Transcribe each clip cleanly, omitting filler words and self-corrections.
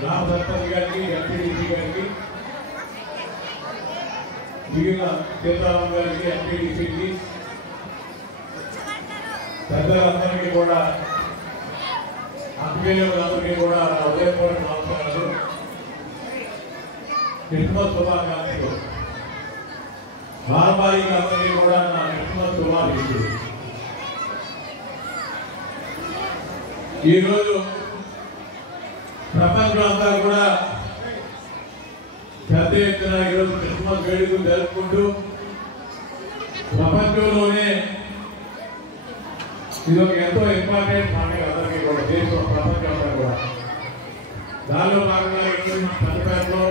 గ్రామ సర్పంచ్ గారికి ఎంపీడీసీ గారికి మిగిలిన సీతారాం గారికి ఎంపీడీసీకి పెద్దలందరికీ కూడా అభిమానులందరికీ కూడా నా ఉదయపూర్వక నమస్కారాలు. క్రిస్మస్ శుభాకాంక్షలు. బాలబాలికలందరికీ కూడా నా క్రిస్మస్ శుభాకాంక్షలు. ఈరోజు ప్రపంచం అంతా కూడా పెద్ద ఎత్తున ఈరోజు క్రిస్మస్ వేడుకలు జరుపుకుంటూ ప్రపంచంలోనే ఇది ఒక ఎంతో ఇంపార్టెంట్ పండుగ అందరికీ కూడా, దేశం ప్రపంచం అంతా కూడా. దానిలో భాగంగా పెద్దపేటలో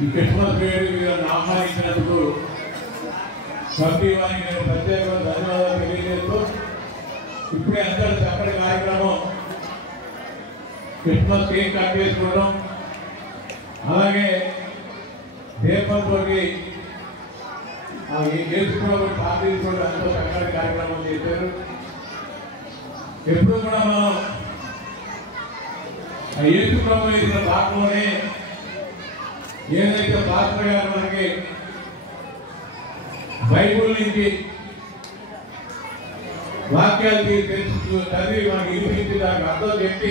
ఈ క్రిస్మస్ వేడుకలను ఆహ్వానించినందుకు కమిటీ వారికి నేను ప్రత్యేకంగా ధన్యవాదాలు తెలియజేస్తూ, ఇప్పుడే అందరూ చక్కటి కార్యక్రమం క్రిస్మస్ కేక్ కట్ చేసుకోవడం, అలాగే దీపంతో చేసుకోవడం, ప్రార్థించుకోవడం ఎంతో చక్కటి కార్యక్రమం చేశారు. ఎప్పుడు కూడా మనం ఏసుప్రభు ఇచ్చిన పాటలోనే ఏదైతే పాత్ర గారు మనకి బైబుల్ నుంచి వాక్యాలు తెలుసు చదివి మనకి వినిపించి దానికి అర్థం చెప్పి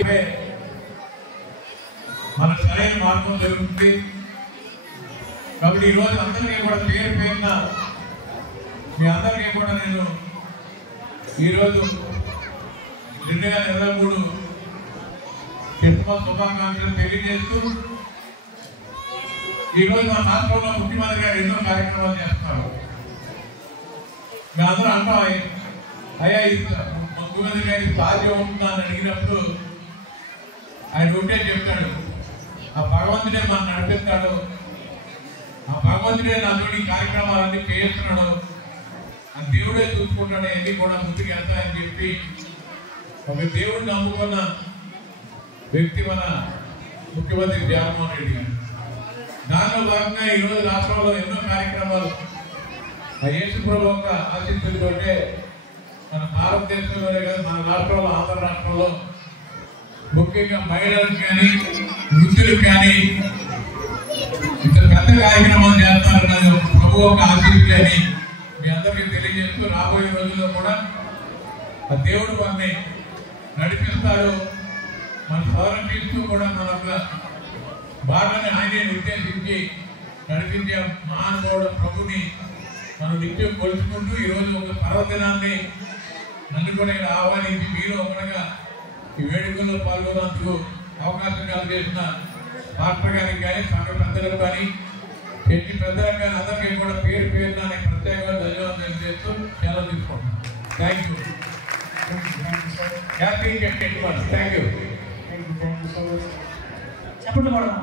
మన సరైన మార్గం జరుగుతుంది. కాబట్టి ఈరోజు అందరికీ కూడా పేరు పేరున మీ అందరికీ కూడా నేను ఈరోజు 2023 క్రిస్మస్ శుభాకాంక్షలు తెలియజేస్తూ, ఈరోజు మన రాష్ట్రంలో ముఖ్యమంత్రి గారు ఎన్నో కార్యక్రమాలు చేస్తున్నారు. మేమందరూ అంటాం, అయ్యా ముఖ్యమంత్రి గారికి సాధ్యం ఉంటుందని అడిగినప్పుడు ఆయన ఉంటే చెప్తాడు, ఆ భగవంతుడే మనం నడిపిస్తాడు, ఆ భగవంతుడే నాతో ఈ కార్యక్రమాలన్నీ చేస్తున్నాడు, ఆ దేవుడే చూసుకుంటాడు, అన్నీ కూడా ముందుకు వెళ్తాయని చెప్పి ఒక దేవుడిని నమ్ముకున్న వ్యక్తి మన ముఖ్యమంత్రి జగన్మోహన్ రెడ్డి గారు. దానిలో భాగంగా ఈరోజు రాష్ట్రంలో ఎన్నో కార్యక్రమాలు ఆ యేసుప్రభు యొక్క ఆశీస్సులతోటే మన భారతదేశంలోనే కాదు, మన రాష్ట్రంలో ఆంధ్ర రాష్ట్రంలో ముఖ్యంగా మహిళలకు కానీ వృద్ధులకు కానీ ఇంత పెద్ద కార్యక్రమాలు చేస్తారన్నది ప్రభు ఒక ఆశీస్సులు అని మీ అందరికీ తెలియజేస్తూ, రాబోయే రోజుల్లో కూడా ఆ దేవుడు మనని నడిపిస్తాడు. మన సంరక్షిస్తూ కూడా మన బాటని ఆయనే ఉద్దేశించి నడిపించే మహానుభావుడు ప్రభుని మనం నిత్యం కొలుచుకుంటూ ఈరోజు ఒక పర్వదినాన్ని నన్ను కూడా ఇక్కడ ఆహ్వానించి మీరు ఒకటిగా ఈ వేడుకల్లో పాల్గొన్నందుకు అవకాశం కలిగేసిన పాస్టర్ గారికి కానీ సంఘ పెద్దలకు కానీ ఎట్టి పెద్దలకు కానీ అందరికీ కూడా పేరు పేరున ప్రత్యేకంగా ధన్యవాదాలు తెలియజేస్తూ సెలవు తీసుకుంటున్నాను. Thank you. Happy Christmas. Thank you. చెప్పండి మేడం.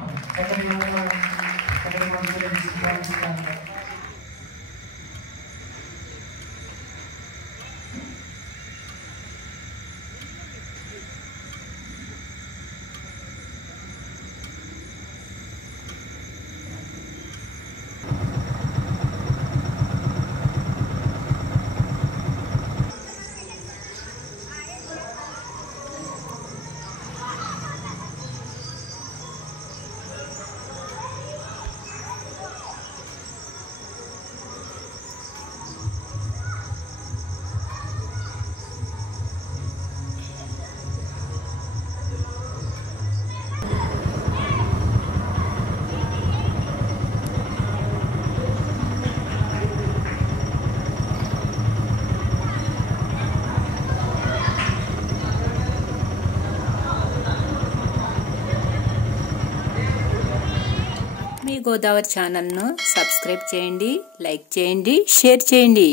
మీ గోదావరి ఛానల్ను సబ్స్క్రైబ్ చేయండి, లైక్ చేయండి, షేర్ చేయండి.